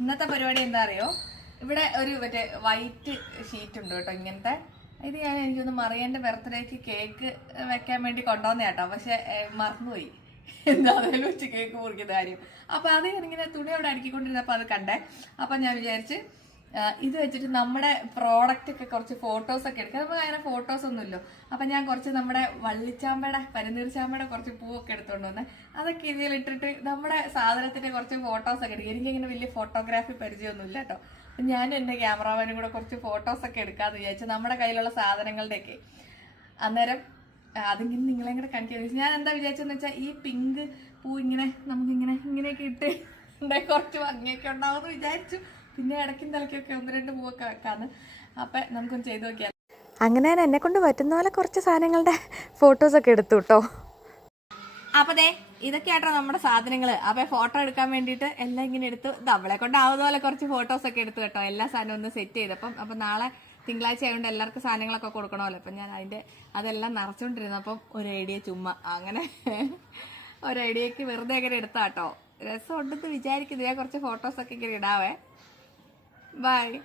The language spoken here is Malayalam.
ഇന്നത്തെ പരിപാടി എന്താ അറിയോ? ഇവിടെ ഒരു മറ്റേ വൈറ്റ് ഷീറ്റ് ഉണ്ട് കേട്ടോ ഇങ്ങനത്തെ. ഇത് ഞാൻ എനിക്കൊന്ന് മറിയന്റെ ബർത്ത്ഡേക്ക് കേക്ക് വെക്കാൻ വേണ്ടി കൊണ്ടുവന്ന കേട്ടോ. പക്ഷെ മറന്നുപോയി. എന്താ അതിൽ വെച്ച് കേക്ക് മുറിക്കുന്ന കാര്യം. അപ്പൊ അത് ഞാനിങ്ങനെ തുണി അവിടെ അടുക്കിക്കൊണ്ടിരുന്നപ്പോ അത് കണ്ടേ. അപ്പൊ ഞാൻ വിചാരിച്ച് ഇത് വെച്ചിട്ട് നമ്മുടെ പ്രോഡക്റ്റ് ഒക്കെ കുറച്ച് ഫോട്ടോസ് ഒക്കെ എടുക്കാം. നമുക്ക് അങ്ങനെ ഫോട്ടോസ് ഒന്നുമില്ലോ. അപ്പൊ ഞാൻ കുറച്ച് നമ്മുടെ വള്ളിച്ചാമ്പയുടെ പരുന്നീർ ചാമ്പയുടെ കുറച്ച് പൂവൊക്കെ എടുത്തുകൊണ്ട് വന്ന്. അതൊക്കെ ഇതിൽ ഇട്ടിട്ട് നമ്മുടെ സാധനത്തിന്റെ കുറച്ച് ഫോട്ടോസ് ഒക്കെ എടുക്കും. എനിക്കിങ്ങനെ വലിയ ഫോട്ടോഗ്രാഫി പരിചയമൊന്നുമില്ല കേട്ടോ. ഞാൻ എന്റെ ക്യാമറാമാനും കൂടെ കുറച്ച് ഫോട്ടോസ് ഒക്കെ എടുക്കാന്ന് വിചാരിച്ചു. നമ്മുടെ കയ്യിലുള്ള സാധനങ്ങളുടെയൊക്കെ അന്നേരം അതിങ്ങനെ നിങ്ങളെ കൂടെ കാണിക്കാൻ ഞാൻ എന്താ വിചാരിച്ചെന്ന് വെച്ചാൽ ഈ പിങ്ക് പൂ ഇങ്ങനെ നമുക്കിങ്ങനെ ഇങ്ങനെയൊക്കെ ഇട്ട് കുറച്ച് ഭംഗിയൊക്കെ ഉണ്ടാവുമെന്ന് വിചാരിച്ചു. പിന്നെ ഇടയ്ക്കും തലയ്ക്കൊക്കെ ഒന്ന് രണ്ട് പൂവൊക്കെ വെക്കാന്ന്. അപ്പൊ നമുക്കൊന്ന് ചെയ്ത് നോക്കിയാൽ അങ്ങനെ ഞാൻ എന്നെ കൊണ്ട് പറ്റുന്ന പോലെ കുറച്ച് സാധനങ്ങളുടെ ഫോട്ടോസൊക്കെ എടുത്തു കേട്ടോ അപ്പൊ ദേ ഇതൊക്കെയാട്ടോ നമ്മുടെ സാധനങ്ങൾ. അപ്പൊ ഫോട്ടോ എടുക്കാൻ വേണ്ടിയിട്ട് എല്ലാം ഇങ്ങനെ എടുത്തു. നമ്മളെ കൊണ്ട് ആവുന്ന പോലെ കുറച്ച് ഫോട്ടോസ് ഒക്കെ എടുത്തു കേട്ടോ. എല്ലാ സാധനവും ഒന്ന് സെറ്റ് ചെയ്തപ്പം അപ്പൊ നാളെ തിങ്കളാഴ്ച ആയതുകൊണ്ട് എല്ലാവർക്കും സാധനങ്ങളൊക്കെ കൊടുക്കണമല്ലോ. അപ്പം ഞാൻ അതിന്റെ അതെല്ലാം നിറച്ചുകൊണ്ടിരുന്നപ്പം ഒരു ഐഡിയ ചുമ്മാ. അങ്ങനെ ഒരു ഐഡിയക്ക് വെറുതെ അങ്ങനെ എടുത്താട്ടോ. രസം ഉണ്ടെന്ന് വിചാരിക്കുന്നു. ഞാൻ കുറച്ച് ഫോട്ടോസ് ഒക്കെ ഇങ്ങനെ ഇടാവേ. Bye.